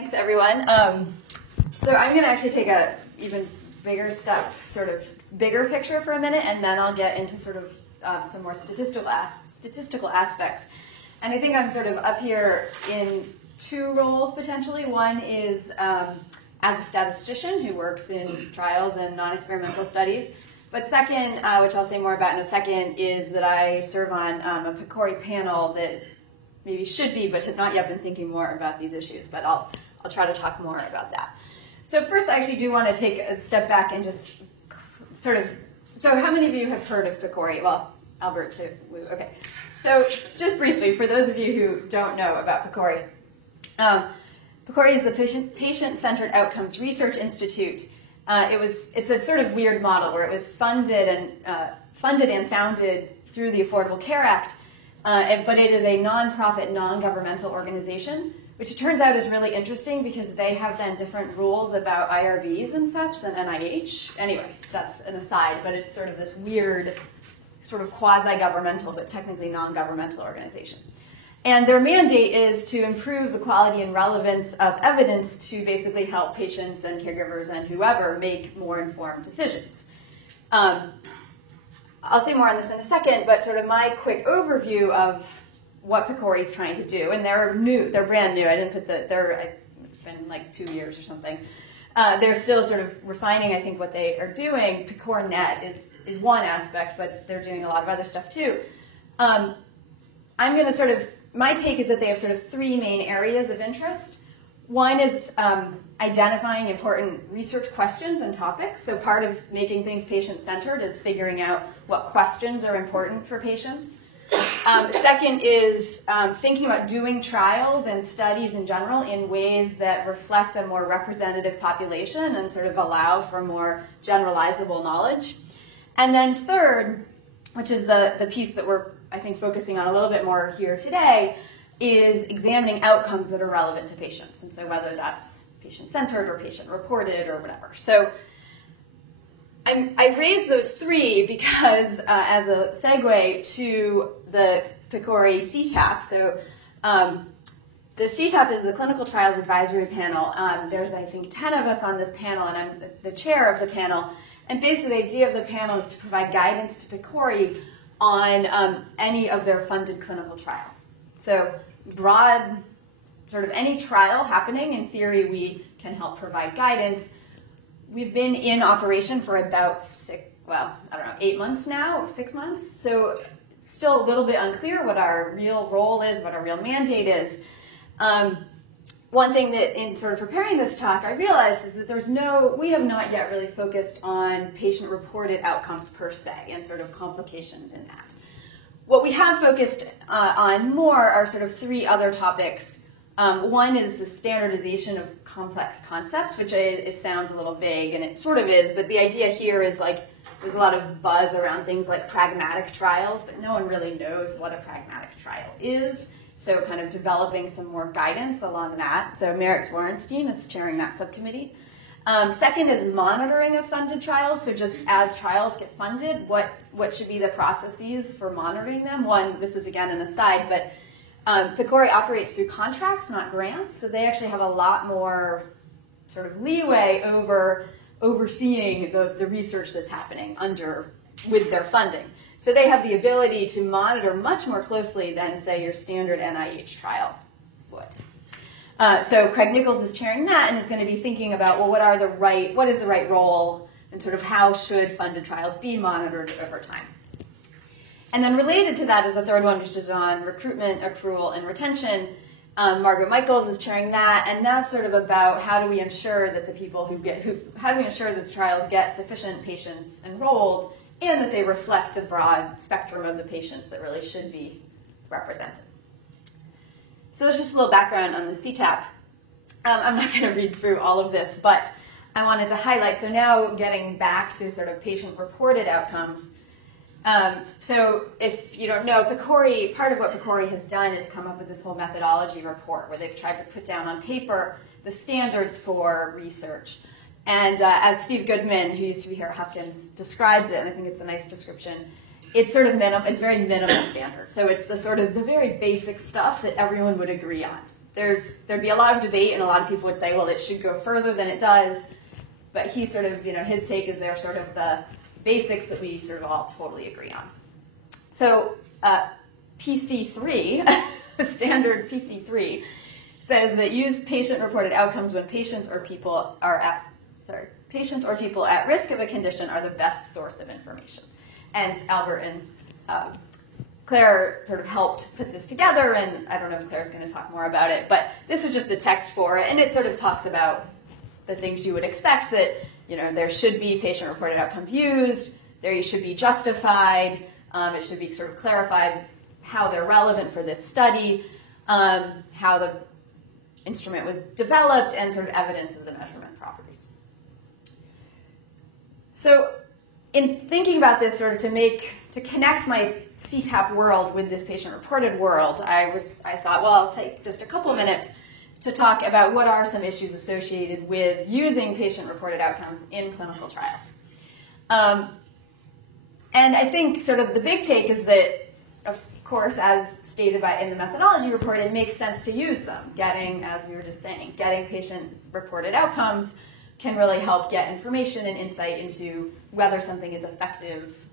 Thanks, everyone. So I'm going to actually take a even bigger step, sort of bigger picture for a minute, and then I'll get into sort of some more statistical aspects. And I think I'm sort of up here in two roles, potentially. One is as a statistician who works in trials and non-experimental studies. But second, which I'll say more about in a second, is that I serve on a PCORI panel that maybe should be, but has not yet been thinking more about these issues. But I'll try to talk more about that. So first, I actually do want to take a step back and just sort of, so how many of you have heard of PCORI? Well, Albert too. Okay. So just briefly, for those of you who don't know about PCORI, PCORI is the Patient-Centered Outcomes Research Institute. It's a sort of weird model where it was funded and founded through the Affordable Care Act, but it is a nonprofit, non-governmental organization, which it turns out is really interesting because they have then different rules about IRBs and such than NIH. Anyway, that's an aside, but it's sort of this weird, sort of quasi-governmental, but technically non-governmental organization. And their mandate is to improve the quality and relevance of evidence to basically help patients and caregivers and whoever make more informed decisions. I'll say more on this in a second, but sort of my quick overview of what PCORI is trying to do, and they're brand new. I didn't put it's been like 2 years or something. They're still sort of refining, I think, what they are doing. PCORNet is one aspect, but they're doing a lot of other stuff too. I'm going to my take is that they have sort of three main areas of interest. One is identifying important research questions and topics. So part of making things patient-centered is figuring out what questions are important for patients. Second is thinking about doing trials and studies in general in ways that reflect a more representative population and sort of allow for more generalizable knowledge. And then third, which is the piece that we're, I think, focusing on a little bit more here today, is examining outcomes that are relevant to patients. And so whether that's patient-centered or patient-reported or whatever. So I raised those three because as a segue to the PCORI CTAP. So the CTAP is the Clinical Trials Advisory Panel. There's, I think, 10 of us on this panel, and I'm the chair of the panel. And basically the idea of the panel is to provide guidance to PCORI on any of their funded clinical trials. So broad, sort of any trial happening, in theory, we can help provide guidance. We've been in operation for about 8 months now, 6 months. So it's still a little bit unclear what our real role is, what our real mandate is. One thing that in sort of preparing this talk I realized is that we have not yet really focused on patient-reported outcomes per se and sort of complications in that. What we have focused on more are sort of three other topics. One is the standardization of complex concepts, which it sounds a little vague, and it sort of is, but the idea here is like there's a lot of buzz around things like pragmatic trials, but no one really knows what a pragmatic trial is. So kind of developing some more guidance along that. So Merrick Zworenstein is chairing that subcommittee. Second is monitoring of funded trials. So just as trials get funded, what should be the processes for monitoring them? One, this is again an aside, but PCORI operates through contracts, not grants. So they actually have a lot more sort of leeway over overseeing the research that's happening with their funding. So they have the ability to monitor much more closely than, say, your standard NIH trial would. So Craig Nichols is chairing that and is going to be thinking about, well, what is the right role and sort of how should funded trials be monitored over time. And then related to that is the third one, which is on recruitment, accrual, and retention. Margaret Michaels is chairing that, and that's sort of about how do we ensure that how do we ensure that the trials get sufficient patients enrolled and that they reflect a broad spectrum of the patients that really should be represented. So there's just a little background on the CTAP. I'm not going to read through all of this, but I wanted to highlight, so now getting back to sort of patient-reported outcomes. So if you don't know, part of what PCORI has done is come up with this whole methodology report where they've tried to put down on paper the standards for research. And as Steve Goodman, who used to be here at Hopkins, describes it, and I think it's a nice description, it's very minimal standard. So it's the very basic stuff that everyone would agree on. there'd be a lot of debate, and a lot of people would say, well, it should go further than it does. But he sort of, his take is they're sort of the basics that we sort of all totally agree on. So PC3, standard PC3, says that use patient-reported outcomes when patients or people at risk of a condition are the best source of information. And Albert and Claire sort of helped put this together, and I don't know if Claire's going to talk more about it, but this is just the text for it, and it sort of talks about the things you would expect, that there should be patient-reported outcomes used, they should be justified, it should be sort of clarified how they're relevant for this study, how the instrument was developed, and sort of evidence of the measurement properties. So in thinking about this, sort of to connect my CTAP world with this patient-reported world, I thought, well, I'll take just a couple minutes to talk about what are some issues associated with using patient-reported outcomes in clinical trials. And I think sort of the big take is that, of course, as stated in the methodology report, it makes sense to use them. As we were just saying, getting patient-reported outcomes can really help get information and insight into whether something is effective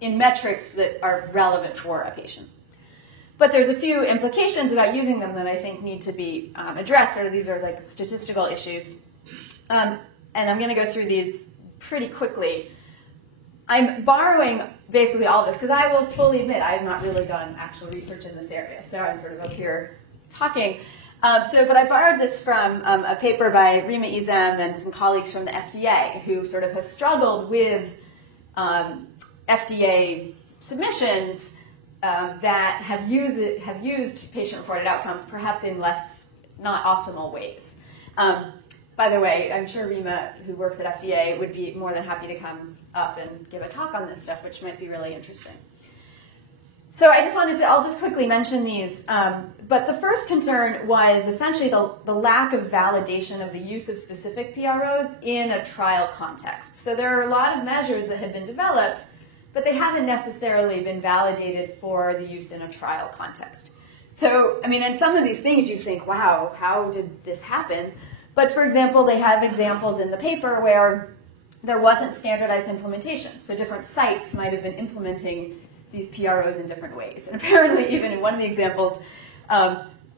in metrics that are relevant for a patient. But there's a few implications about using them that I think need to be addressed. These are like statistical issues. And I'm going to go through these pretty quickly. I'm borrowing basically all this because I will fully admit I have not really done actual research in this area. So I'm sort of up here talking. But I borrowed this from a paper by Rima Izem and some colleagues from the FDA who sort of have struggled with FDA submissions that have used patient-reported outcomes, perhaps in not optimal ways. By the way, I'm sure Rima, who works at FDA, would be more than happy to come up and give a talk on this stuff, which might be really interesting. So I'll just quickly mention these. But the first concern was essentially the lack of validation of the use of specific PROs in a trial context. So there are a lot of measures that have been developed, but they haven't necessarily been validated for the use in a trial context. So, in some of these things you think, wow, how did this happen? But for example, they have examples in the paper where there wasn't standardized implementation. So different sites might have been implementing these PROs in different ways. And apparently, even in one of the examples,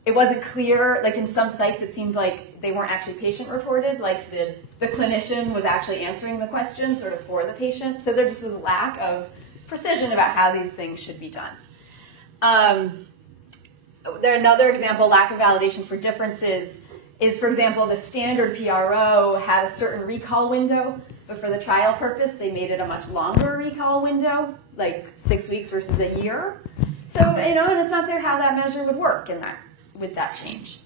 it wasn't clear, like in some sites it seemed like they weren't actually patient-reported, like the clinician was actually answering the question sort of for the patient. So there just was a lack of precision about how these things should be done. Another example, lack of validation for differences, is, for example, the standard PRO had a certain recall window, but for the trial purpose, they made it a much longer recall window, like 6 weeks versus a year. So, and it's not clear how that measure would work with that change.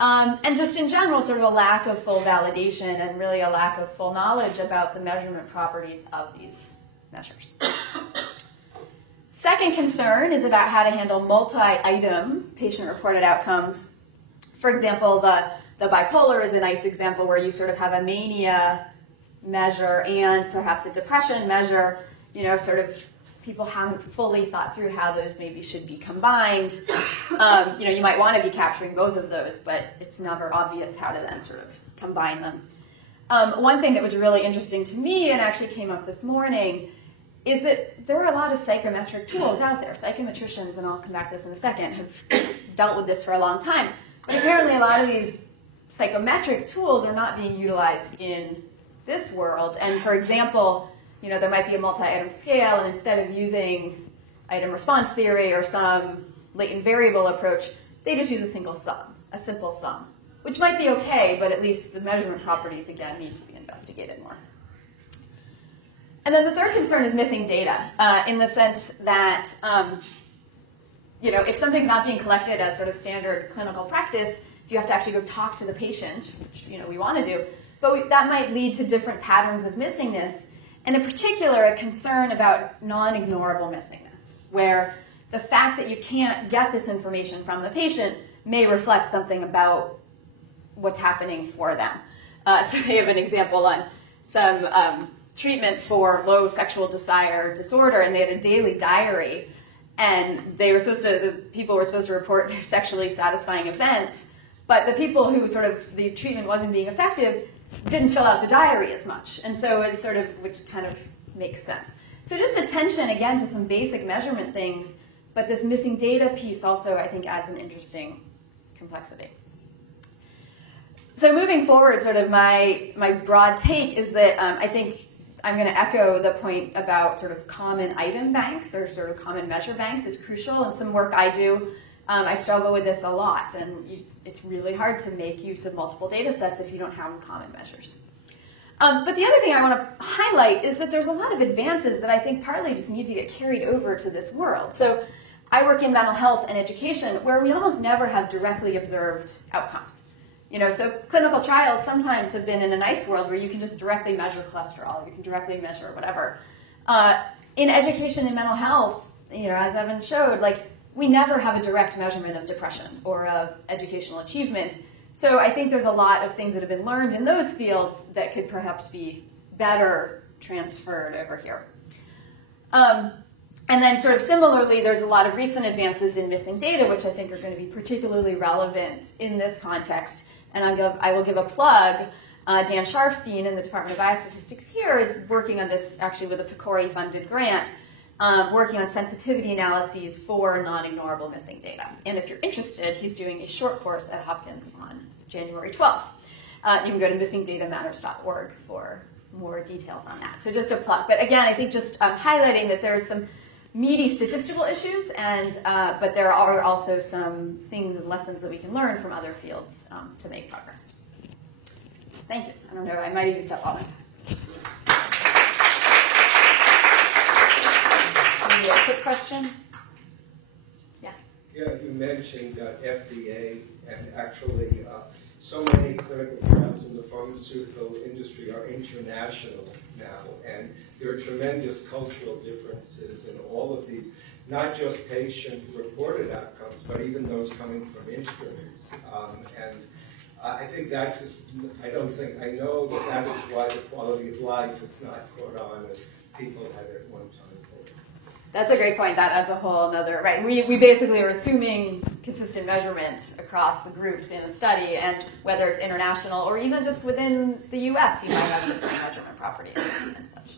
And just in general, sort of a lack of full validation and really a lack of full knowledge about the measurement properties of these measures. Second concern is about how to handle multi-item patient-reported outcomes. For example, the bipolar is a nice example where you sort of have a mania measure and perhaps a depression measure. Sort of people haven't fully thought through how those maybe should be combined. You might want to be capturing both of those, but it's never obvious how to then sort of combine them. One thing that was really interesting to me and actually came up this morning is that there are a lot of psychometric tools out there. Psychometricians, and I'll come back to this in a second, have dealt with this for a long time. But apparently a lot of these psychometric tools are not being utilized in this world. And for example, there might be a multi-item scale, and instead of using item response theory or some latent variable approach, they just use a simple sum, which might be okay, but at least the measurement properties, again, need to be investigated more. And then the third concern is missing data, in the sense that, if something's not being collected as sort of standard clinical practice, if you have to actually go talk to the patient, which, we want to do, but that might lead to different patterns of missingness, and in particular, a concern about non-ignorable missingness, where the fact that you can't get this information from the patient may reflect something about what's happening for them. So they have an example on some treatment for low sexual desire disorder, and they had a daily diary, and the people were supposed to report their sexually satisfying events, But the people who sort of, the treatment wasn't being effective didn't fill out the diary as much. And so it's sort of, which kind of makes sense. So just attention, again, to some basic measurement things, but this missing data piece also, I think, adds an interesting complexity. So moving forward, sort of my broad take is that I think I'm going to echo the point about sort of common item banks or sort of common measure banks is crucial. And some work I do, I struggle with this a lot. And it's really hard to make use of multiple data sets if you don't have common measures. But the other thing I want to highlight is that there's a lot of advances that I think partly just need to get carried over to this world. So I work in mental health and education where we almost never have directly observed outcomes. So clinical trials sometimes have been in a nice world where you can just directly measure cholesterol, you can directly measure whatever. In education and mental health, as Evan showed, we never have a direct measurement of depression or of educational achievement. So I think there's a lot of things that have been learned in those fields that could perhaps be better transferred over here. And then sort of similarly, there's a lot of recent advances in missing data, which I think are going to be particularly relevant in this context. And I will give a plug. Dan Sharfstein in the Department of Biostatistics here is working on this actually with a PCORI-funded grant, working on sensitivity analyses for non-ignorable missing data. And if you're interested, he's doing a short course at Hopkins on January 12th. You can go to missingdatamatters.org for more details on that. So just a plug. But again, I think just highlighting that there's some meaty statistical issues, but there are also some things and lessons that we can learn from other fields to make progress. Thank you. I don't know, I might have used up all my time. Maybe a quick question? Yeah. Yeah, you mentioned FDA, and actually so many clinical trials in the pharmaceutical industry are international now, and there are tremendous cultural differences in all of these, not just patient-reported outcomes, but even those coming from instruments. And I think that is, I know that is why the quality of life is not caught on as people had at one time. That's a great point. That adds a whole other, right? We basically are assuming consistent measurement across the groups in the study, and whether it's international or even just within the US, you might have different measurement properties and such.